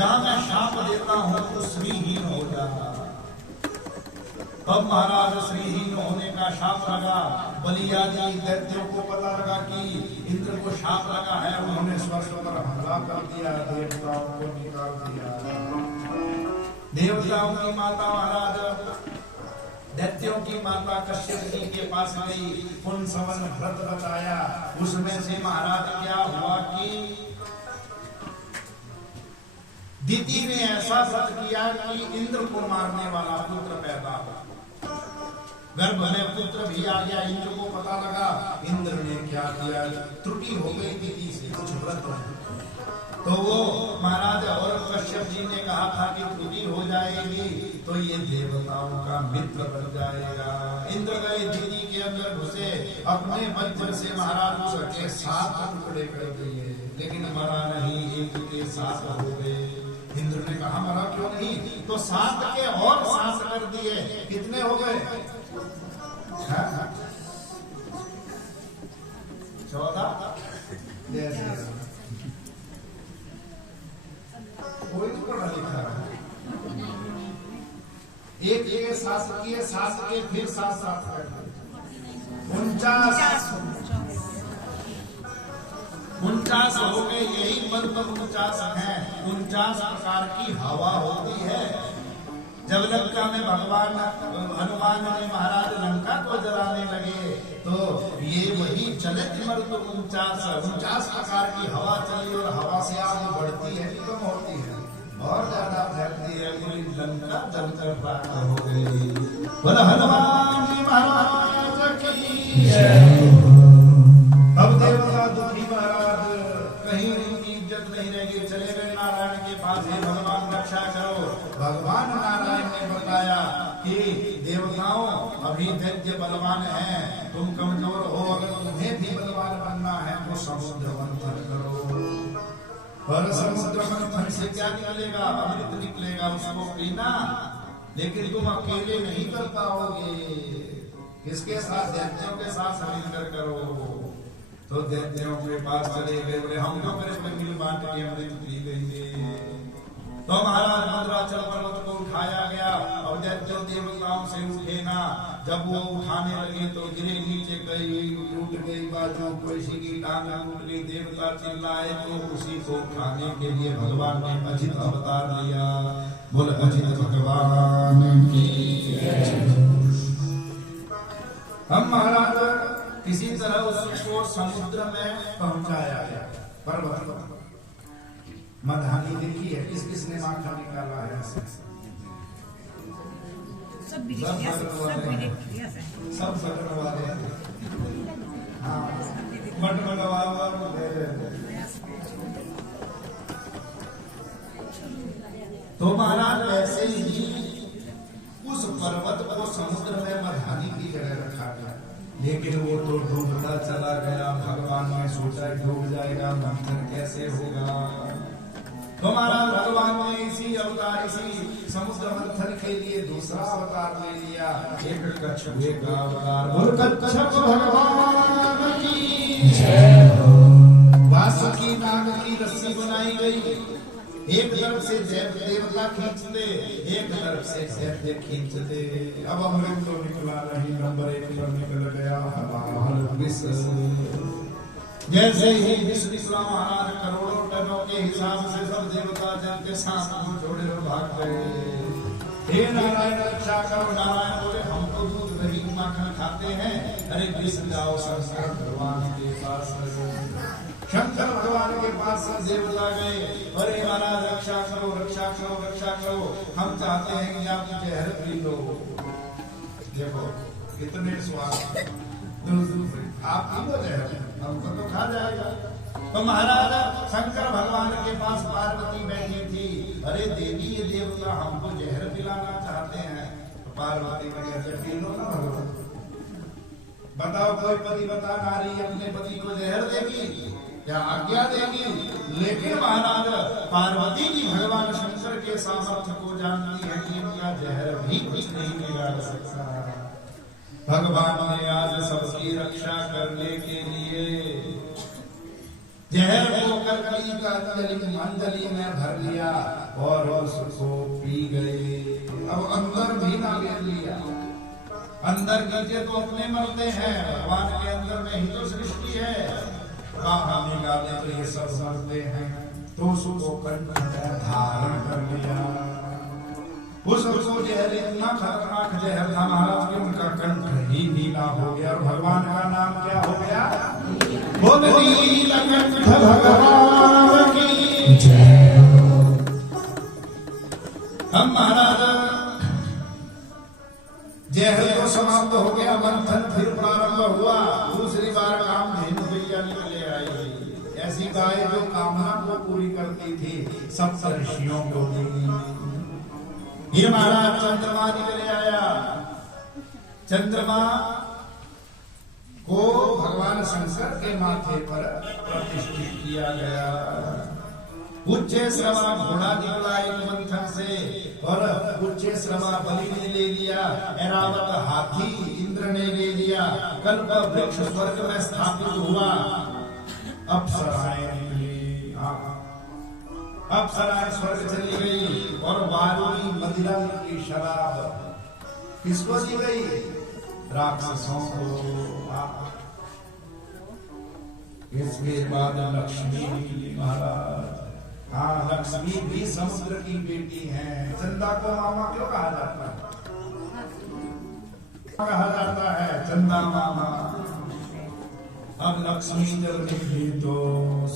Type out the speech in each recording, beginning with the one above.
जहां मैं शाप देता हूं तो श्रीहीन हो जा। तब महाराज श्रीहीन होने का शाप लगा। बलियादी दैत्यों को पता लगा कि इंद्र को शाप लगा है, उन्होंने स्वर्ग पर हमला कर दिया, देवताओं को निकाल दिया। देवताओं की माता महाराज दैत्यों की माता कश्यप जी के पास गई, पुन सवन व्रत बताया। उसमें से महाराज क्या हुआ कि दीदी ने ऐसा व्रत किया कि इंद्र को मारने वाला पुत्र पैदा हुआ। गर्भ में पुत्र भी आ गया। इंद्र को पता लगा। इंद्र ने क्या किया, त्रुटि हो गई दीदी से, कुछ व्रत तो वो महाराज और कश्यप जी ने कहा था कि त्रुटि हो जाएगी तो ये देवताओं का मित्र बन जाएगा। इंद्र गए दीदी के अंदर घुसे, अपने वज्र से महाराज उसके 7 टुकड़े कर दिए, लेकिन मरा नहीं, एक के 7 हो गए। इंद्र ने कहा मरा क्यों नहीं, तो 7 के और 7 कर दिए। कितने हो गए? 14। कोई तो पढ़ा लिखा है। एक के 7 किए, 7 के फिर 7 कर दिए, 49 हो गए। यही बल तो 49 है। 49 प्रकार की हवा होती है। जब लंका में भगवान हनुमान ने महाराज लंका को जलाने लगे तो ये वही चलित मर्द 49 प्रकार की हवा चली और हवा से आग बढ़ती है कि कम होती है, और ज्यादा फैलती है। पूरी लंका जलकर राख हो गई। बोला हनुमान जी महाराज की जय। अब देवता दुखी महाराज, कहीं उनकी इज्जत नहीं रहेगी, चले गए नारायण के पास, हे भगवान रक्षा करो। भगवान नारायण ने बताया कि देवताओं अभी दैत्य बलवान है, तुम कमजोर हो, अगर तुम्हें भी बलवान बनना है तो समुद्र मंथन करो। पर समुद्र मंथन से क्या निकलेगा? अमृत निकलेगा, उसको पीना। लेकिन तुम अकेले नहीं कर पाओगे, किसके साथ? दैत्यों के साथ मिलकर करो। तो दैत्यों के पास चले गए, बोले हम तो करे मिल बांट के अमृत पी लेंगे। तो महाराज मद्राचल पर्वत को उठाया गया। अब दैत्यों देवताओं से उठे ना, जब वो उठाने लगे तो गिरे नीचे, गई टूट गई बाजू, किसी की टांग टूट गई। देवता चिल्लाए तो उसी को उठाने के लिए भगवान ने अजित अवतार लिया। बोले अजित भगवान की जय। हम महाराज किसी तरह उसको समुद्र में पहुंचाया गया। पर्वत मधानी देखी है, किस किसने माखन निकाला है? सब बटन वाले, हाँ बटन वाले। तो महाराज ऐसे ही उस पर्वत को समुद्र में मधानी की जगह रखा गया, लेकिन वो तो डूबता चला गया। भगवान ने सोचा डूब जाएगा, मंथन कैसे होगा? तो महाराज भगवान ने इसी अवतार, इसी समुद्र मंथन के लिए दूसरा अवतार ले लिया। एक कच्छप का अवतार। बोल कच्छप भगवान की जय। वासुकी नाग की रस्सी बनाई गई, एक तरफ से देवता खींचते, एक तरफ से दैत्य खींचते। अब अमृत तो निकला नहीं, नंबर 1 पर निकल गया जैसे ही विष्णु निकला महाराज, करोड़ों टनों के हिसाब से सब देवता जन के साथ को छोड़े और भाग गए। हे नारायण रक्षा करो। नारायण बोले हम तो दूध दही माखन खाते हैं, अरे विष्णु जाओ शंकर भगवान के पास। शंकर भगवान के पास सब देवता गए, अरे महाराज रक्षा करो, रक्षा करो, रक्षा करो, हम चाहते हैं कि आप जहर पी लो। देखो कितने स्वाद, आप पी लो जहर, हमको तो खा जाएगा। तो महाराज शंकर भगवान के पास पार्वती बैठी थी। अरे देवी ये देवता हमको जहर पिलाना चाहते हैं। तो पार्वती ने कहते पी लो ना भगवान। बताओ कोई पति बता नारी अपने पति को जहर देगी क्या आज्ञा देगी? लेकिन महाराज पार्वती जी भगवान शंकर के सामर्थ्य को जानती है कि इनका जहर भी कुछ नहीं बिगाड़ सकता। भगवान ने आज सबकी रक्षा करने के लिए जहर को कलकली का अंजलि में भर लिया और उसको पी गए। अब अंदर भी ना ले लिया, अंदर नीचे तो अपने मरते हैं, भगवान के अंदर में ही तो सृष्टि है। कहाँ निकाले तो ये सब मरते हैं, तो उसको कंठ में धारण कर लिया। उसको जहर इतना खतरनाक जहर था महाराज कि उनका कंठ ही नीला हो गया। और भगवान का नाम क्या हो गया? बोल नीलकंठ भगवान की जय। हम महाराज जहर तो समाप्त हो गया, मंथन फिर प्रारंभ हुआ। दूसरी बार काम धेनु भैया निकले आई, ऐसी गाय जो कामना को पूरी करती थी, सब ऋषियों को दी। ये महाराज चंद्रमा निकले आया। चंद्रमा को भगवान शंकर के माथे पर प्रतिष्ठित किया गया। उच्चे श्रवा घोड़ा निकला एक मंथन से, और उच्चे श्रवा बलि ने ले लिया, ऐरावत हाथी इंद्र ने ले लिया। कल्प वृक्ष स्वर्ग में स्थापित हुआ। अप्सराएं निकली, अप्सराएं स्वर्ग चली गई, और वारुणी मदिरा की शराब किसको दी गई? राक्षसों को। इसके बाद लक्ष्मी निकली महाराज। हाँ, लक्ष्मी भी समुद्र की बेटी है। चंदा को मामा क्यों कहा जाता है? कहा जाता है चंदा मामा। अब लक्ष्मी जब निकली तो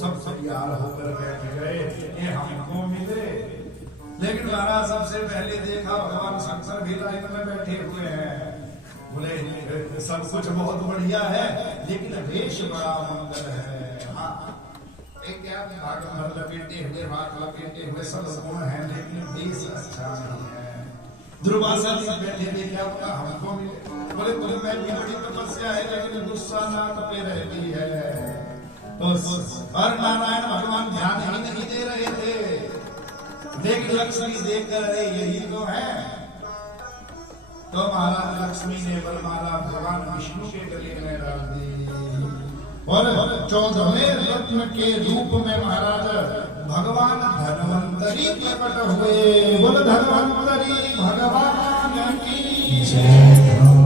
सब तैयार होकर बैठ गए, ये हमको मिले। लेकिन महाराज सबसे पहले देखा भगवान शंकर भी लाइन में बैठे हुए हैं। बोले सब कुछ बहुत बढ़िया है, लेकिन वेश बड़ा मंगल है। भाग लपेटे हुए, हाथ लपेटे हुए सब गुण है, लेकिन वेश अच्छा नहीं है। दुर्वासा जी बैठे देखा हमको मिले। बोले बोले मैं भी बड़ी तपस्या है, लेकिन गुस्सा नाक पे रहती है। तो और नारायण भगवान ध्यान ही नहीं दे रहे थे, लेकिन लक्ष्मी देख कर रहे यही तो है। तो महाराज लक्ष्मी ने वरमाला भगवान विष्णु के गले में डाल दी, और 14वें रत्न के रूप में महाराज भगवान धन्वंतरी प्रकट हुए। बोल धन्वंतरी भगवान की जय।